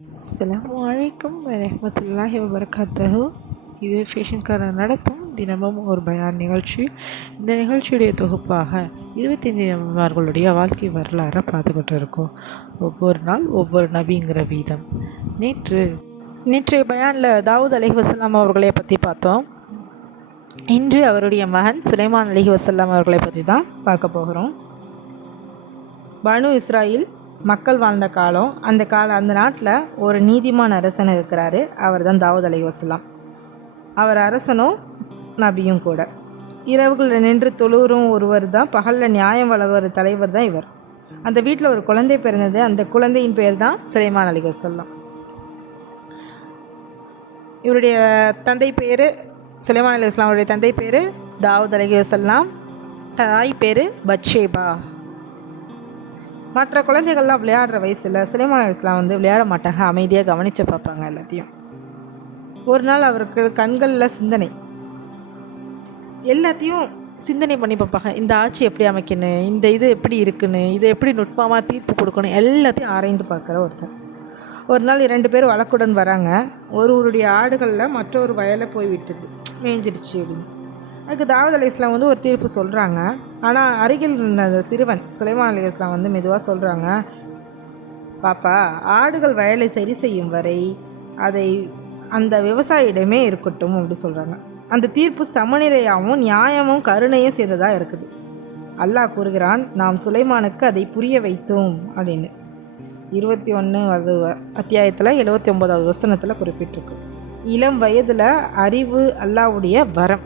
அஸ்ஸலாமு அலைக்கும் வரஹ்மத்துல்லாஹி வபரகாத்துஹு. இது ஃபேஷன்காரர் நடத்தும் தினமும் ஒரு பயான் நிகழ்ச்சி. இந்த நிகழ்ச்சியுடைய தொகுப்பாக 25 நபிமார்களுடைய வாழ்க்கை வரலாறை பார்த்துக்கிட்டு இருக்கோம். ஒவ்வொரு நாள் ஒவ்வொரு நபிங்கிற வீதம். நேற்றைய பயானில் தாவூத் அலைஹிவஸல்லாம் அவர்களை பற்றி பார்த்தோம். இன்று அவருடைய மகன் சுலைமான் அலைஹிவஸல்லாம் அவர்களை பற்றி தான் பார்க்க போகிறோம். பனு இஸ்ராயில் மக்கள் வாழ்ந்த காலம், அந்த நாட்டில் ஒரு நீதிமான அரசன் இருக்கிறாரு. அவர் தான் தாவூத் அலைஹிவஸல்லாம். அவர் அரசனும் நபியும் கூட. இரவுகளில் நின்று தொழுறும் ஒருவர் தான், பகலில் நியாயம் வழங்குற தலைவர் தான் இவர். அந்த வீட்டில் ஒரு குழந்தை பிறந்தது. அந்த குழந்தையின் பேர் தான் சுலைமான் அலைஹிவஸல்லாம். இவருடைய தந்தை பேர் சுலைமான் அலைஹிவஸல்லாம். அவருடைய தந்தை பேர் தாவூத் அலைஹிவஸல்லாம். தாய் பேர் பத்ஷேபா. மற்ற குழந்தைகள்லாம் விளையாடுற வயசில் சுலைமான் அலைஹிவஸல்லாம் விளையாட மாட்டாங்க, அமைதியாக கவனித்து பார்ப்பாங்க எல்லாத்தையும். ஒரு நாள் அவருக்கு கண்களில் சிந்தனை, எல்லாத்தையும் சிந்தனை பண்ணி பார்ப்பாங்க. இந்த ஆட்சி எப்படி அமைக்கணும், இந்த இது எப்படி இருக்குன்னு, இதை எப்படி நுட்பமாக தீர்ப்பு கொடுக்கணும், எல்லாத்தையும் ஆராய்ந்து பார்க்குற ஒருத்தர். ஒரு நாள் 2 பேர் வழக்குடன் வராங்க. ஒருவருடைய ஆடுகளில் மற்றொரு வயலை போய் விட்டுது, மேய்ஞ்சிடுச்சு அப்படின்னு. அதுக்கு தாவூத் அலைஹிஸ்ஸலாம் ஒரு தீர்ப்பு சொல்கிறாங்க. ஆனால் அருகில் இருந்த அந்த சிறுவன் சுலைமான் அலைஹிஸ்ஸலாம் மெதுவாக சொல்கிறாங்க, பாப்பா, ஆடுகள் வயலை சரி செய்யும் வரை அதை அந்த விவசாயியிடமே இருக்கட்டும் அப்படி சொல்கிறாங்க. அந்த தீர்ப்பு சமநிலையாகவும் நியாயமும் கருணையும் சேர்ந்ததாக இருக்குது. அல்லாஹ் கூறுகிறான், நாம் சுலைமானுக்கு அதை புரிய வைத்தோம் அப்படின்னு 21 அத்தியாயத்தில் 79வது வசனத்தில் குறிப்பிட்டிருக்கு. இளம் வயதில் அறிவு அல்லாஹ்வுடைய வரம்,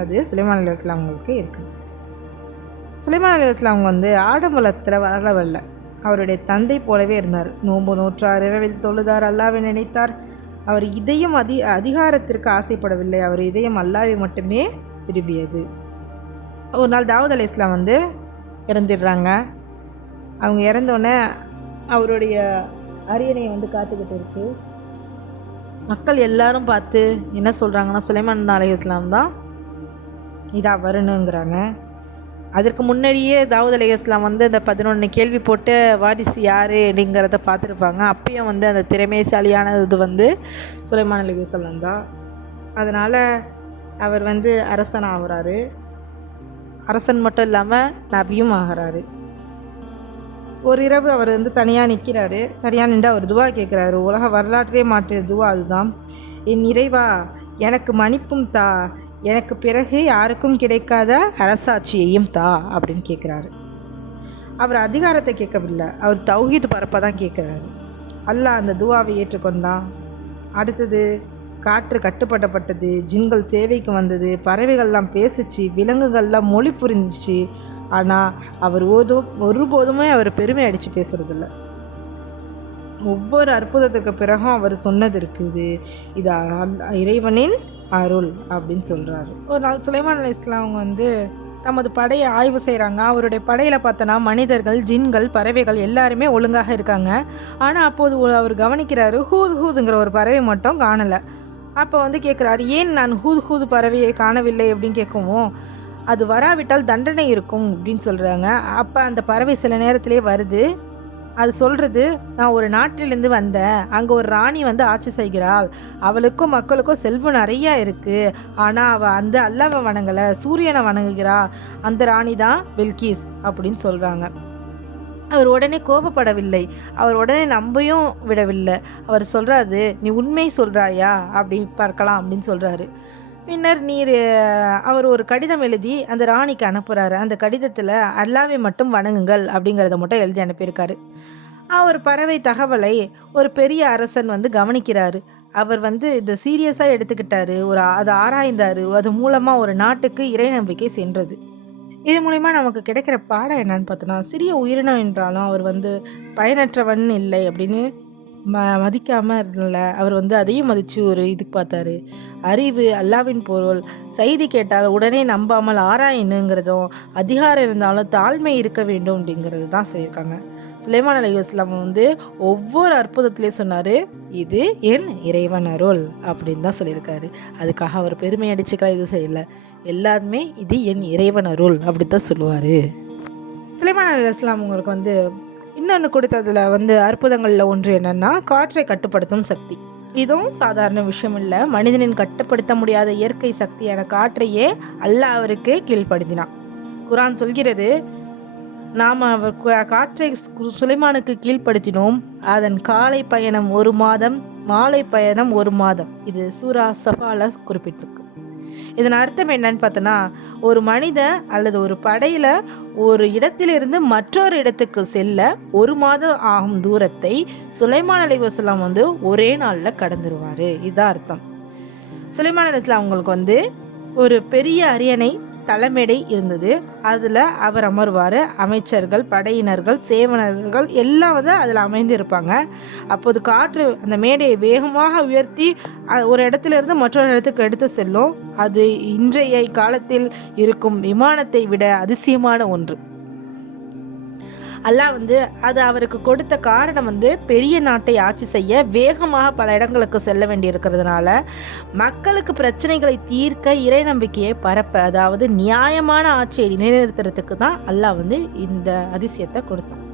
அது சுலைமான் அலைஹிஸ்ஸலாம் அவங்களுக்கு இருக்குது. சுலைமான் அலைஹிஸ்ஸலாம் ஆடம்பலத்தில் வளரவில்லை. அவருடைய தந்தை போலவே இருந்தார். நோன்பு நோற்றார், இரவில் தொழுதார், அல்லாஹ்வை நினைத்தார். அவர் இதயம் அதிகாரத்திற்கு ஆசைப்படவில்லை. அவர் இதயம் அல்லாஹ்வை மட்டுமே விரும்பியது. ஒரு நாள் தாவூத் அலைஹிஸ்ஸலாம் இறந்துடுறாங்க. அவங்க இறந்தோடனே அவருடைய அரியணையை காத்துக்கிட்டு இருக்கு. மக்கள் எல்லாரும் பார்த்து என்ன சொல்கிறாங்கன்னா, சுலைமான் அலைஹிஸ்ஸலாம் தான் இதாக வரணுங்கிறாங்க. அதற்கு முன்னாடியே தாவூத் அலைஹிஸ்ஸலாம் அந்த 11 கேள்வி போட்டு வாரிசு யார் அப்படிங்கிறத பார்த்துருப்பாங்க. அப்பயும் அந்த திறமைசாலியானது சுலைமான் அலைஹிஸ்ஸலாம் தான். அதனால் அவர் அரசன் ஆகிறாரு. அரசன் மட்டும் இல்லாமல் நபியும் ஆகிறாரு. ஒரு இரவு அவர் தனியாக நிற்கிறாரு. தனியாக நின்று அவர் துவா கேட்குறாரு. உலக வரலாற்றே மாற்றிய துவா அதுதான். என் இறைவா, எனக்கு மன்னிப்பும் தா, எனக்கு பிறகு யாருக்கும் கிடைக்காத அரசாட்சியையும் தா அப்படின்னு கேட்குறாரு. அவர் அதிகாரத்தை கேட்கவில்லை, அவர் தௌஹீத் பரப்ப தான் கேட்குறாரு. அல்லாஹ் அந்த துவாவை ஏற்றுக்கொண்டான். அடுத்தது காற்று கட்டுப்பட்டப்பட்டது, ஜின்கள் சேவைக்கு வந்தது, பறவைகள்லாம் பேசிச்சு, விலங்குகள்லாம் மொழி புரிஞ்சிச்சு. ஆனால் அவர் ஒருபோதுமே அவர் பெருமை அடித்து பேசுறதில்ல. ஒவ்வொரு அற்புதத்துக்கு பிறகும் அவர் சொன்னது இருக்குது, இது இறைவனின் அருள் அப்படின்னு சொல்கிறாரு. ஒரு நாள் சுலைமான் அலைஹிஸ்ஸலாம் அவங்க தமது படையை ஆய்வு செய்கிறாங்க. அவருடைய படையில் பார்த்தோன்னா மனிதர்கள், ஜின்கள், பறவைகள் எல்லாருமே ஒழுங்காக இருக்காங்க. ஆனால் அப்போது அவர் கவனிக்கிறாரு, ஹூதுங்கிற ஒரு பறவை மட்டும் காணலை. அப்போ கேட்குறாரு, ஏன் நான் ஹூது பறவையை காணவில்லை அப்படின்னு கேட்கவும், அது வராவிட்டால் தண்டனை இருக்கும் அப்படின்னு சொல்கிறாங்க. அப்போ அந்த பறவை சில நேரத்திலே வருது. அது சொல்கிறது, நான் ஒரு நாட்டிலேருந்து வந்தேன், அங்கே ஒரு ராணி ஆட்சி செய்கிறாள், அவளுக்கும் மக்களுக்கும் செல்வம் நிறையா இருக்குது, ஆனால் அவள் அல்லாவை வணங்கலை, சூரியனை வணங்குகிறா, அந்த ராணி தான் பில்கீஸ் அப்படின்னு சொல்கிறாங்க. அவர் உடனே கோபப்படவில்லை, அவர் உடனே நம்பையும் விடவில்லை. அவர் சொல்கிறாரு, நீ உண்மை சொல்கிறாயா அப்படி பார்க்கலாம் அப்படின்னு சொல்கிறாரு. பின்னர் அவர் ஒரு கடிதம் எழுதி அந்த ராணிக்கு அனுப்புகிறாரு. அந்த கடிதத்தில் அல்லாவை மட்டும் வணங்குங்கள் அப்படிங்கிறத மட்டும் எழுதி அனுப்பியிருக்காரு. ஒரு பறவை தகவலை ஒரு பெரிய அரசன் கவனிக்கிறாரு. அவர் இதை சீரியஸாக எடுத்துக்கிட்டாரு. அதை ஆராய்ந்தார். அது மூலமாக ஒரு நாட்டுக்கு இறை நம்பிக்கை சென்றது. இது மூலிமா நமக்கு கிடைக்கிற பாடம் என்னன்னு பார்த்தோன்னா, சிறிய உயிரினம் என்றாலும் அவர் பயனற்றவன் இல்லை அப்படின்னு மதிக்காமல் இல்லை. அவர் அதையும் மதித்து ஒரு இதுக்கு பார்த்தாரு. அறிவு அல்லாவின் பொருள், செய்தி கேட்டால் உடனே நம்பாமல் ஆராயணுங்கிறதும், அதிகாரம் இருந்தாலும் தாழ்மை இருக்க வேண்டும் அப்படிங்கிறது தான் சொல்லியிருக்காங்க. சுலைமான் அலைஹிஸ்ஸலாம் ஒவ்வொரு அற்புதத்துலேயும் சொன்னார், இது என் இறைவன் அருள் அப்படின்னு தான் சொல்லியிருக்காரு. அதுக்காக அவர் பெருமை அடிச்சுக்கலாம் இது செய்யலை. எல்லாருமே இது என் இறைவன் அருள் அப்படி தான் சொல்லுவார். சுலைமான் அலைஹிஸ்ஸலாம் உங்களுக்கு இன்னொன்று கொடுத்ததில் அற்புதங்களில் ஒன்று என்னென்னா காற்றை கட்டுப்படுத்தும் சக்தி. இதுவும் சாதாரண விஷயம் இல்லை. மனிதனின் கட்டுப்படுத்த முடியாத இயற்கை சக்தியான காற்றையே அல்லாஹ் அவருக்கு கீழ்ப்படுத்தினான். குர்ஆன் சொல்கிறது, நாம் அவர் காற்றை சுலைமானுக்கு கீழ்ப்படுத்தினோம். அதன் காலை பயணம் 1 மாதம், மாலை பயணம் 1 மாதம். இது சூரா சஃபால குறிப்பிட்டிருக்கு. இதன் அர்த்தம் என்னன்னு பார்த்தோன்னா, ஒரு மனிதன் அல்லது ஒரு படையில் ஒரு இடத்திலிருந்து மற்றொரு இடத்துக்கு செல்ல 1 மாதம் ஆகும் தூரத்தை சுலைமான் அலைஹிஸ்ஸலாம் ஒரே நாளில் கடந்துருவார். இதுதான் அர்த்தம். சுலைமான் அலைஹிஸ்ஸலாம் அவங்களுக்கு ஒரு பெரிய அரியணை தலைமேடை இருந்தது. அதில் அவர் அமர்வார். அமைச்சர்கள், படையினர்கள், சேவனர்கள் எல்லாம் அதில் அமைந்து இருப்பாங்க. அப்போது காற்று அந்த மேடையை வேகமாக உயர்த்தி ஒரு இடத்திலிருந்து மற்றொரு இடத்துக்கு எடுத்து செல்லும். அது இன்றைய காலத்தில் இருக்கும் விமானத்தை விட அதிசயமான ஒன்று. அல்லாஹ் அது அவருக்கு கொடுத்த காரணம் பெரிய நாட்டை ஆட்சி செய்ய வேகமாக பல இடங்களுக்கு செல்ல வேண்டி இருக்கிறதுனால மக்களுக்கு பிரச்சனைகளை தீர்க்க இறை நம்பிக்கையை பரப்ப, அதாவது நியாயமான ஆட்சியை நிலைநிறுத்துறதுக்கு தான் அல்லாஹ் இந்த அதிசயத்தை கொடுத்தான்.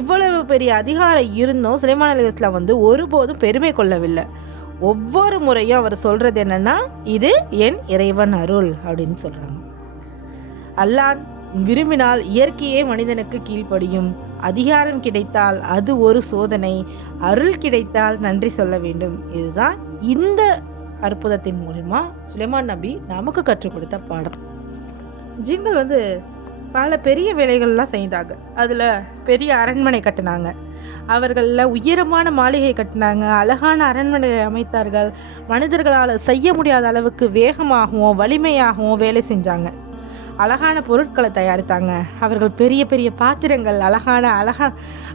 இவ்வளவு பெரிய அதிகாரம் இருந்தும் சுலைமான் அலைஹிஸ்ஸலாம் ஒருபோதும் பெருமை கொள்ளவில்லை. ஒவ்வொரு முறையும் அவர் சொல்றது என்னன்னா, இது என் இறைவன் அருள் அப்படின்னு சொல்றாங்க. அல்லாஹ் விரும்பினால் இயற்கையே மனிதனுக்கு கீழ்ப்படியும். அதிகாரம் கிடைத்தால் அது ஒரு சோதனை, அருள் கிடைத்தால் நன்றி சொல்ல வேண்டும். இதுதான் இந்த அற்புதத்தின் மூலமா சுலைமான் நபி நமக்கு கற்றுக் கொடுத்த பாடம். ஜின்கள் பல பெரிய வேலைகள்லாம் செய்தாங்க. அதில் பெரிய அரண்மனை கட்டினாங்க, அவர்களில் உயரமான மாளிகை கட்டினாங்க, அழகான அரண்மனை அமைத்தார்கள். மனிதர்களால் செய்ய முடியாத அளவுக்கு வேகமாகவும் வலிமையாகவும் வேலை செஞ்சாங்க. அழகான பொருட்களை தயாரித்தாங்க. அவர்கள் பெரிய பெரிய பாத்திரங்கள்,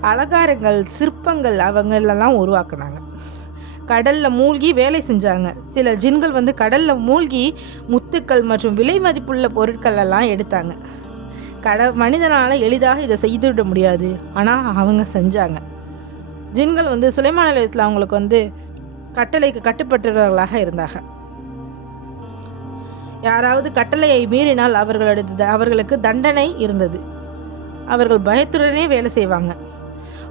அலங்காரங்கள், சிற்பங்கள் அவங்களெல்லாம் உருவாக்குனாங்க. கடலில் மூழ்கி வேலை செஞ்சாங்க. சில ஜின்கள் கடலில் மூழ்கி முத்துக்கள் மற்றும் விலை மதிப்புள்ள பொருட்கள் எல்லாம் எடுத்தாங்க. மனிதனால் எளிதாக இதை செய்துவிட முடியாது, ஆனால் அவங்க செஞ்சாங்க. ஜின்கள் சுலைமான் அலைஹிஸ்ஸலாம் அவங்களுக்கு கட்டளைக்கு கட்டுப்பட்டவர்களாக இருந்தாங்க. யாராவது கட்டளையை மீறினால் அவர்களுக்கு தண்டனை இருந்தது. அவர்கள் பயத்துடனே வேலை செய்வாங்க.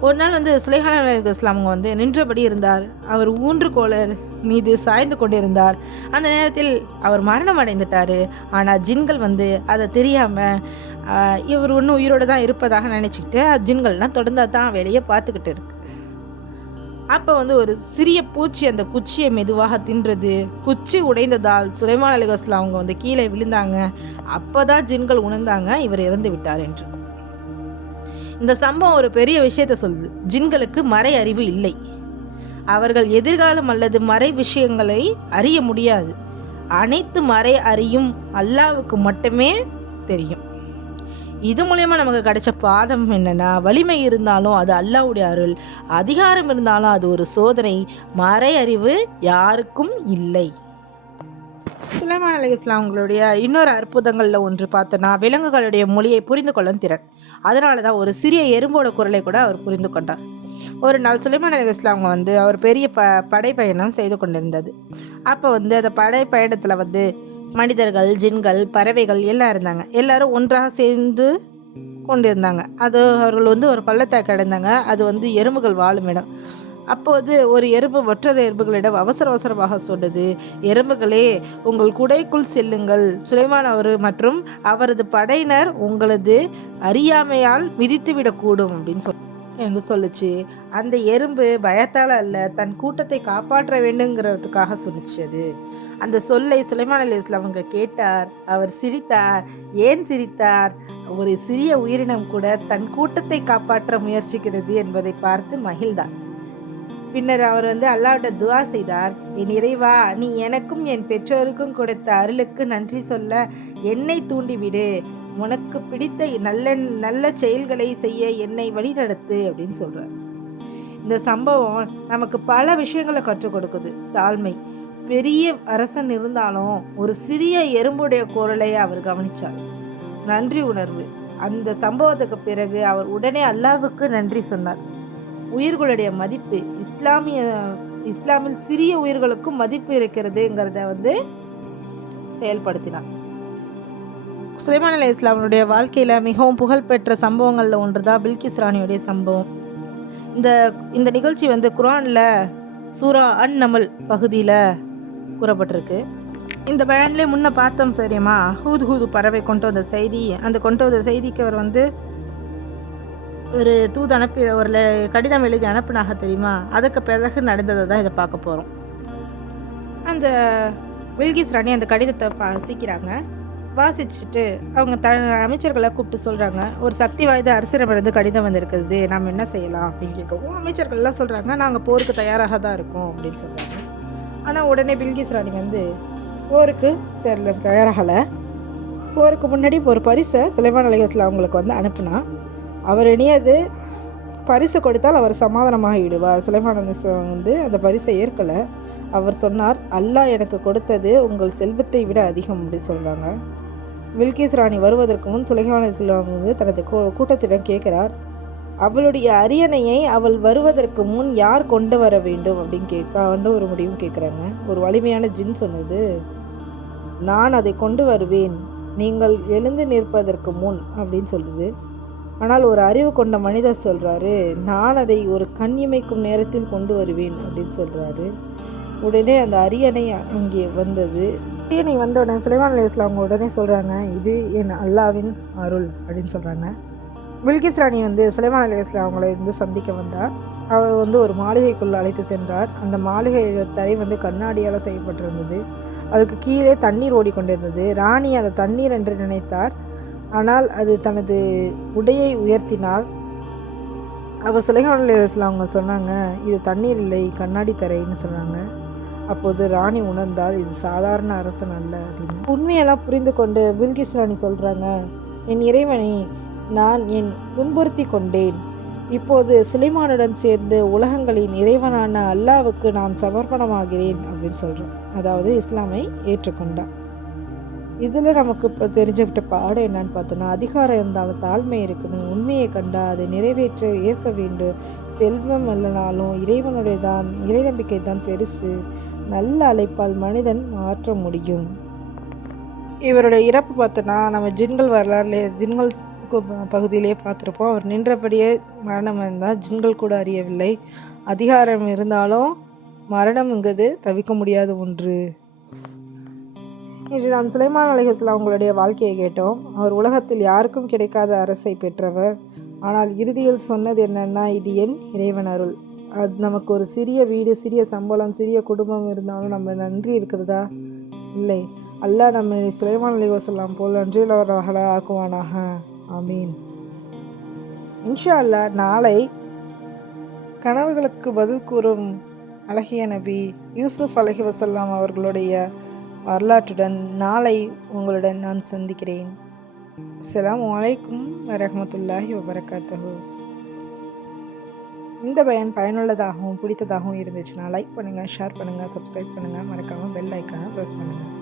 ஒரு நாள் சுலைமான் அலைஹிஸ்ஸலாம் அவங்க நின்றபடி இருந்தார். அவர் ஊன்றுகோலர் மீது சாய்ந்து கொண்டிருந்தார். அந்த நேரத்தில் அவர் மரணம் அடைந்துட்டார். ஆனால் ஜின்கள் அதை தெரியாமல் இவர் இன்னும் உயிரோடு தான் இருப்பதாக நினச்சிக்கிட்டு ஜின்கள்லாம் தொடர்ந்து தான் வேலையை பார்த்துக்கிட்டு இருக்கு. அப்போ ஒரு சிறிய பூச்சி அந்த குச்சியை மெதுவாக தின்றது. குச்சி உடைந்ததால் சுலைமான் அலைஹிஸ்ஸலாம் அவங்க கீழே விழுந்தாங்க. அப்போ தான் ஜின்கள் உணர்ந்தாங்க இவர் இறந்து விட்டார் என்று. இந்த சம்பவம் ஒரு பெரிய விஷயத்தை சொல்லுது. ஜின்களுக்கு மறை அறிவு இல்லை. அவர்கள் எதிர்காலம் அல்லது மறை விஷயங்களை அறிய முடியாது. அனைத்து மறை அறியும் அல்லாஹ்வுக்கு மட்டுமே தெரியும். இது மூலயமா நமக்கு கிடைச்ச பாடம் என்னன்னா, வலிமை இருந்தாலும் அது அல்லாஹ்வுடைய அருள், அதிகாரம் இருந்தாலும் அது ஒரு சோதனை, மறை அறிவு யாருக்கும் இல்லை. சுலைமான் அலைஹிஸ்ஸலாம் அவங்களுடைய இன்னொரு அற்புதங்களில் ஒன்று பார்த்தோன்னா, விலங்குகளுடைய மொழியை புரிந்து கொள்ளும் திறன். அதனால தான் ஒரு சிறிய எறும்போட குரலை கூட அவர் புரிந்து கொண்டார். ஒரு நாள் சுலைமான் அலைஹிஸ்ஸலாம் அவங்க அவர் பெரிய படை பயணம் செய்து கொண்டிருந்தது. அப்போ அந்த படை பயணத்தில் மனிதர்கள், ஜின்கள், பறவைகள் எல்லாம் இருந்தாங்க. எல்லாரும் ஒன்றாக சேர்ந்து கொண்டிருந்தாங்க. அது அவர்கள் ஒரு பள்ளத்தாக்கு அடைந்தாங்க. அது எறும்புகள் வாழும் இடம். அப்போது ஒரு எறும்பு மற்றொரு எறும்புகளிடம் அவசரமாக சொன்னது, எறும்புகளே, உங்கள் குடைக்குள் செல்லுங்கள். சுலைமான் மற்றும் அவரது படையினர் உங்களது அறியாமையால் மிதித்துவிடக்கூடும் அப்படின்னு என்று சொல்லிச்சு. அந்த எறும்பு பயத்தால் அல்ல, தன் கூட்டத்தை காப்பாற்ற வேண்டுங்கிறதுக்காக சொல்லிச்சு. அது அந்த சொல்லை சுலைமான் அலைஹிஸ்ஸலாம் அவங்க கேட்டார். அவர் சிரித்தார். ஏன் சிரித்தார்? ஒரு சிறிய உயிரினம் கூட தன் கூட்டத்தை காப்பாற்ற முயற்சிக்கிறது என்பதை பார்த்து மகிழ்ந்தார். பின்னர் அவர் அல்லாஹ்விட துஆ செய்தார். என் இறைவா, நீ எனக்கும் என் பெற்றோருக்கும் கொடுத்த அருளுக்கு நன்றி சொல்ல என்னை தூண்டிவிடு. உனக்கு பிடித்த நல்ல செயல்களை செய்ய என்னை வழிநடத்து அப்படின்னு சொல்கிறார். இந்த சம்பவம் நமக்கு பல விஷயங்களை கற்றுக் கொடுக்குது. தாழ்மை. பெரிய அரசன் இருந்தாலும் ஒரு சிறிய எறும்புடைய குரலை அவர் கவனித்தார். நன்றி உணர்வு. அந்த சம்பவத்துக்கு பிறகு அவர் உடனே அல்லாஹ்வுக்கு நன்றி சொன்னார். உயிர்களுடைய மதிப்பு. இஸ்லாமில் சிறிய உயிர்களுக்கும் மதிப்பு இருக்கிறதுங்கிறத செயல்படுத்தினார். சுலைமான் அலைஹிஸ்ஸலாமுடைய வாழ்க்கையில் மிகவும் புகழ்பெற்ற சம்பவங்களில் ஒன்று தான் பில்கிஸ் ராணியுடைய சம்பவம். இந்த இந்த நிகழ்ச்சி வந்து குர்ஆனில் சூரா அன் நமல் பகுதியில் கூறப்பட்டிருக்கு. இந்த பயான்லேயே முன்ன பார்த்தோம் தெரியுமா, ஹூது பறவை கொண்டு வந்த செய்தி. அந்த கொண்டு வந்த செய்திக்கு அவர் வந்து ஒரு தூது அனுப்பி ஒரு கடிதம் எழுதி அனுப்புனாக தெரியுமா. அதுக்கு பிறகு நடந்ததை தான் இதை பார்க்க போகிறோம். அந்த பில்கிஸ் ராணி அந்த கடிதத்தை வாசிக்கிறாங்க. வாசிச்சுட்டு அவங்க அமைச்சர்களை கூப்பிட்டு சொல்கிறாங்க, ஒரு சக்தி வாய்ந்த அரசரிடமிருந்து கடிதம் வந்திருக்குது, நம்ம என்ன செய்யலாம் அப்படின்னு கேட்கவும் அமைச்சர்கள்லாம் சொல்கிறாங்க, நாங்கள் போருக்கு தயாராக தான் இருக்கோம் அப்படின்னு சொல்கிறாங்க. ஆனால் உடனே பில்கிஸ் ராணி வந்து போருக்கு தயாராகலை. போருக்கு முன்னாடி ஒரு பரிசை சுலைமான் அலைஹிஸ்ஸலாம் அவங்களுக்கு வந்து அனுப்புனா, அவர் இனியது பரிசு கொடுத்தால் அவர் சமாதானமாகிவிடுவார். சுலைமான் அலைஹிஸ்ஸலாம் வந்து அந்த பரிசை ஏற்கலை. அவர் சொன்னார், அல்லாஹ் எனக்கு கொடுத்தது உங்கள் செல்வத்தை விட அதிகம் அப்படி சொல்கிறாங்க. பில்கிஸ் ராணி வருவதற்கு முன் சுலைமான் அலைஹிஸ்ஸலாம் வந்து தனது கூட்டத்திடம் கேட்குறார், அவளுடைய அரியணையை அவள் வருவதற்கு முன் யார் கொண்டு வர வேண்டும் அப்படின்னு ஒரு முடிவும் கேட்குறாங்க. ஒரு வலிமையான ஜின் சொன்னது, நான் அதை கொண்டு வருவேன், நீங்கள் எழுந்து நிற்பதற்கு முன் அப்படின்னு சொல்லுது. ஆனால் ஒரு அறிவு கொண்ட மனிதர் சொல்கிறாரு, நான் அதை ஒரு கண் இமைக்கும் நேரத்தில் கொண்டு வருவேன் அப்படின்னு சொல்கிறாரு. உடனே அந்த அரியணை அங்கே வந்தது. அரியணை வந்த உடனே சுலைமான் அலைஹிஸ்ஸலாம் அவங்க உடனே சொல்கிறாங்க, இது என் அல்லாவின் அருள் அப்படின்னு சொல்கிறாங்க. பில்கிஸ் ராணி வந்து சுலைமான் அலைஹிஸ்ஸலாம் அவங்கள வந்து சந்திக்க வந்தார். அவர் வந்து ஒரு மாளிகைக்குள்ளே அழைத்து சென்றார். அந்த மாளிகை தரை வந்து கண்ணாடியால் செய்யப்பட்டிருந்தது. அதுக்கு கீழே தண்ணீர் ஓடிக்கொண்டிருந்தது. ராணி அந்த தண்ணீர் என்று நினைத்தார். ஆனால் அது தனது உடையை உயர்த்தினார். அவர் சுலைமான் அலைஹிஸ்ஸலாம் அவங்க சொன்னாங்க, இது தண்ணீர் இல்லை, கண்ணாடி தரைன்னு சொன்னாங்க. அப்போது ராணி உணர்ந்தால் இது சாதாரண அரசன் அல்ல அப்படின்னு. உண்மையெல்லாம் புரிந்து கொண்டு பில்கிஸ் ராணி சொல்கிறாங்க, என் இறைவனை நான் துன்புறுத்தி கொண்டேன். இப்போது சுலைமானுடன் சேர்ந்து உலகங்களின் இறைவனான அல்லாவுக்கு நான் சமர்ப்பணமாகிறேன் அப்படின்னு சொல்கிறேன். அதாவது இஸ்லாமை ஏற்றுக்கொண்டான். இதில் நமக்கு இப்போ தெரிஞ்சுக்கிட்ட பாடம் என்னன்னு பார்த்தோன்னா, அதிகாரம் இருந்தாலும் தாழ்மை இருக்கணும், உண்மையை கண்டா அதை நிறைவேற்ற ஏற்க வேண்டும். செல்வம் இல்லைனாலும் இறைவனுடைய தான் இறை நம்பிக்கை தான் பெருசு. நல்ல அழைப்பால் மனிதன் மாற்ற முடியும். இவருடைய இறப்பு பார்த்தோன்னா நம்ம ஜின்கள் வரலாறுல ஜின்கள் பகுதியிலேயே பார்த்துருப்போம். அவர் நின்றபடியே மரணம் இருந்தால் ஜின்கள் கூட அறியவில்லை. அதிகாரம் இருந்தாலும் மரணம்ங்கிறது தவிர்க்க முடியாத ஒன்று. இன்று நாம் சுலைமான் அலைஹிஸ்ஸலாம் அவங்களுடைய வாழ்க்கையை கேட்டோம். அவர் உலகத்தில் யாருக்கும் கிடைக்காத அரசை பெற்றவர். ஆனால் இறுதியில் சொன்னது என்னன்னா, இது என் இறைவன் அருள். அது நமக்கு ஒரு சிறிய வீடு, சிறிய சம்பளம், சிறிய குடும்பம் இருந்தாலும் நம்ம நன்றி இருக்கிறதா? இல்லை. அல்லாஹ் நம்ம சுலைமான் அலைஹிஸ்ஸலாம் போல் நன்றியுள்ளவர்களாக ஆக்குவானாக. ஆமீன். இன்ஷா அல்லாஹ் நாளை கனவுகளுக்கு பதில் கூறும் அழகிய நபி யூசுப் அலைஹிஸ்ஸலாம் அவர்களுடைய வரலாற்றுடன் நாளை உங்களுடன் நான் சந்திக்கிறேன். அஸ்ஸலாமு அலைக்கும் வரஹ்மத்துல்லாஹி வபரகாத்துஹு. இந்த பயன் பயனுள்ளதாகவும் பிடித்ததாகவும் இருந்துச்சுன்னா லைக் பண்ணுங்கள், ஷேர் பண்ணுங்கள், சப்ஸ்கிரைப் பண்ணுங்கள், மறக்காமல் பெல் ஐக்கானை ப்ரெஸ் பண்ணுங்கள்.